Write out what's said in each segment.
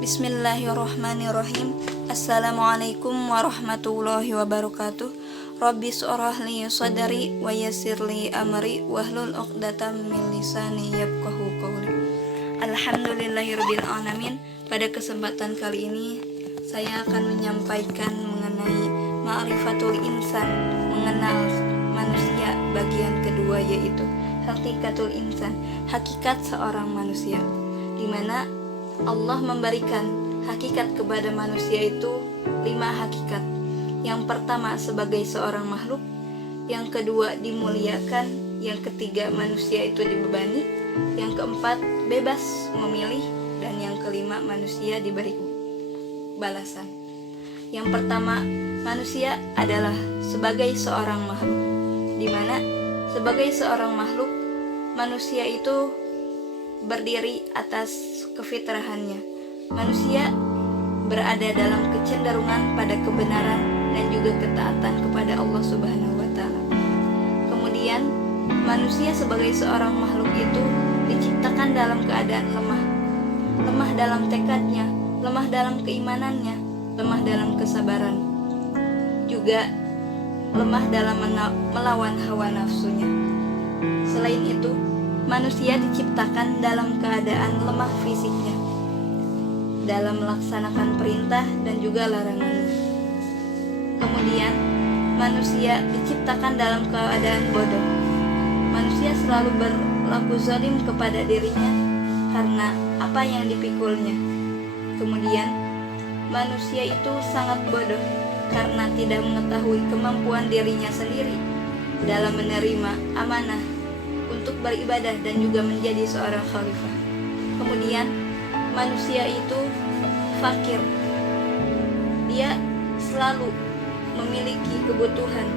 Bismillahirrahmanirrahim. Assalamualaikum warahmatullahi wabarakatuh. Rabbi shrah li sadri wa yassir li amri wahlul 'uqdatam min lisani yafqahu qawli. Alhamdulillahirabbil alamin. Pada kesempatan kali ini saya akan menyampaikan mengenai ma'rifatul insan, mengenal manusia bagian kedua, yaitu hakikatul insan, hakikat seorang manusia, di mana Allah memberikan hakikat kepada manusia itu 5 hakikat. Yang pertama sebagai seorang makhluk, yang kedua dimuliakan, yang ketiga manusia itu dibebani, yang keempat bebas memilih, dan yang kelima manusia diberi balasan. Yang pertama, manusia adalah sebagai seorang makhluk, di mana sebagai seorang makhluk manusia itu berdiri atas kefitrahannya. Manusia berada dalam kecenderungan pada kebenaran dan juga ketaatan kepada Allah Subhanahu wa Ta'ala. Kemudian manusia sebagai seorang makhluk itu diciptakan dalam keadaan lemah. Lemah dalam tekadnya, lemah dalam keimanannya, lemah dalam kesabaran, juga lemah dalam melawan hawa nafsunya. Selain itu, manusia diciptakan dalam keadaan lemah fisiknya, dalam melaksanakan perintah dan juga larangannya. Kemudian, manusia diciptakan dalam keadaan bodoh. Manusia selalu berlaku zalim kepada dirinya karena apa yang dipikulnya. Kemudian, manusia itu sangat bodoh karena tidak mengetahui kemampuan dirinya sendiri dalam menerima amanah untuk beribadah dan juga menjadi seorang khalifah. Kemudian manusia itu fakir. Dia selalu memiliki kebutuhan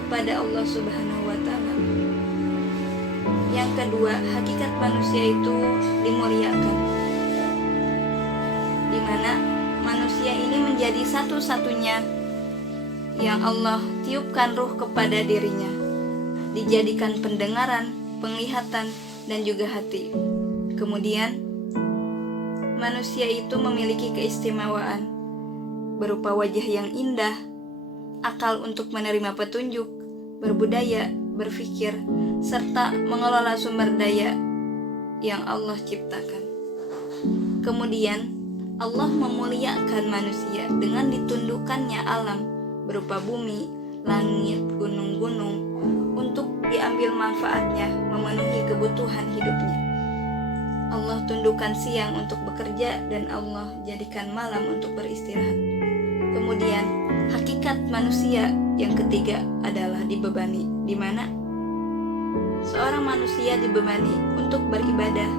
kepada Allah Subhanahu wa Ta'ala. Yang kedua, hakikat manusia itu dimuliakan, di mana manusia ini menjadi satu-satunya yang Allah tiupkan ruh kepada dirinya, dijadikan pendengaran, penglihatan, dan juga hati. Kemudian manusia itu memiliki keistimewaan berupa wajah yang indah, akal untuk menerima petunjuk, berbudaya, berpikir, serta mengelola sumber daya yang Allah ciptakan. Kemudian Allah memuliakan manusia dengan ditundukkannya alam berupa bumi, langit, gunung-gunung untuk diambil manfaatnya, memenuhi kebutuhan hidupnya. Allah tundukkan siang untuk bekerja dan Allah jadikan malam untuk beristirahat. Kemudian hakikat manusia yang ketiga adalah dibebani, di mana seorang manusia dibebani untuk beribadah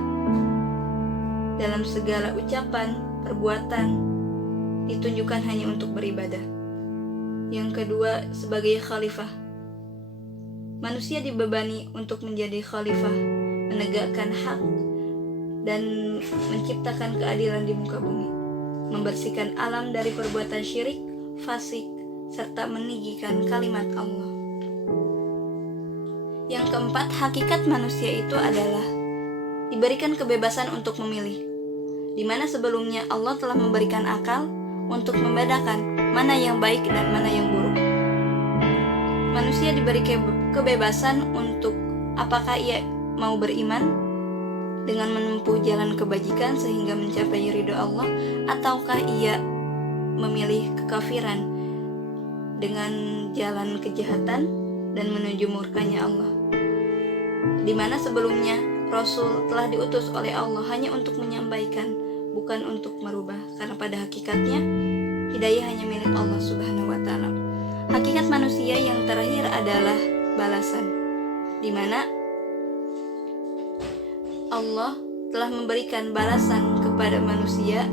dalam segala ucapan, perbuatan, ditunjukkan hanya untuk beribadah. Yang kedua, sebagai khalifah, manusia dibebani untuk menjadi khalifah, menegakkan hak dan menciptakan keadilan di muka bumi, membersihkan alam dari perbuatan syirik, fasik, serta meninggikan kalimat Allah. Yang keempat, hakikat manusia itu adalah diberikan kebebasan untuk memilih, di mana sebelumnya Allah telah memberikan akal untuk membedakan mana yang baik dan mana yang buruk. Manusia diberi kebebasan untuk apakah ia mau beriman dengan menempuh jalan kebajikan sehingga mencapai ridho Allah, ataukah ia memilih kekafiran dengan jalan kejahatan dan menuju murkanya Allah. Di mana sebelumnya Rasul telah diutus oleh Allah hanya untuk menyampaikan, bukan untuk merubah, karena pada hakikatnya hidayah hanya milik Allah Subhanahu wa Ta'ala. Hakikat manusia yang terakhir adalah balasan, di mana Allah telah memberikan balasan kepada manusia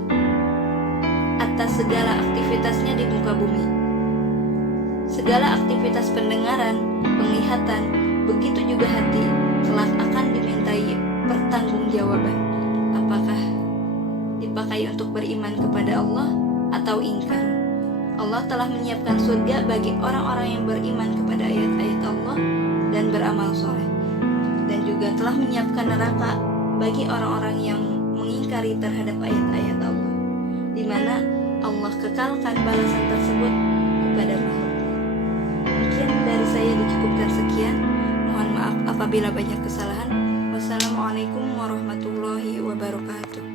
atas segala aktivitasnya di muka bumi. Segala aktivitas pendengaran, penglihatan, begitu juga hati kelak akan dimintai pertanggungjawaban. Apakah dipakai untuk beriman kepada Allah atau ingkar? Allah telah menyiapkan surga bagi orang-orang yang beriman kepada ayat-ayat Allah dan beramal soleh, dan juga telah menyiapkan neraka bagi orang-orang yang mengingkari terhadap ayat-ayat Allah. di mana Allah kekalkan balasan tersebut kepada makhluk. Mungkin dari saya dicukupkan sekian. Mohon maaf apabila banyak kesalahan. Wassalamualaikum warahmatullahi wabarakatuh.